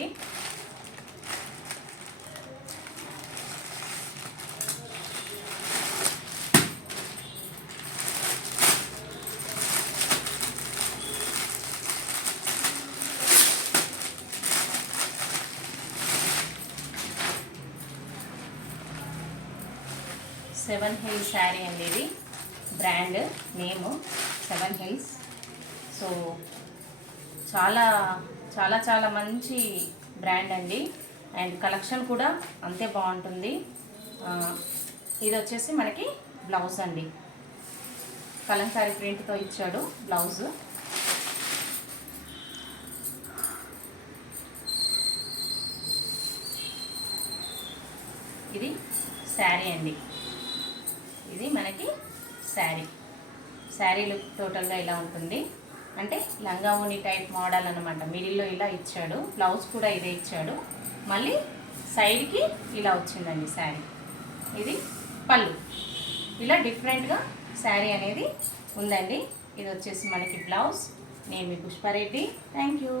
వచ్చేసి seven hills sari అండి. ఇది బ్రాండ్ నేము 7 హిల్స్. సో చాలా చాలా చాలా మంచి బ్రాండ్ అండి. అండ్ కలెక్షన్ కూడా అంతే బాగుంటుంది. ఇది వచ్చేసి మనకి బ్లౌజ్ అండి. కలంకారీ ప్రింట్తో ఇచ్చాడు బ్లౌజ్. ఇది శారీ అండి. ఇది మనకి శారీ లుక్ టోటల్గా ఇలా ఉంటుంది. అంటే లంగా ఓని టైప్ మోడల్ అనమాట. మిడిల్లో ఇలా ఇచ్చాడు. బ్లౌజ్ కూడా ఇదే ఇచ్చాడు. మళ్ళీ సైడ్కి ఇలా వచ్చిందండి శారీ. ఇది పళ్ళు. ఇలా డిఫరెంట్గా శారీ అనేది ఉందండి. ఇది వచ్చేసి మనకి బ్లౌజ్. నేను మీ పుష్పారెడ్డి. Thank you.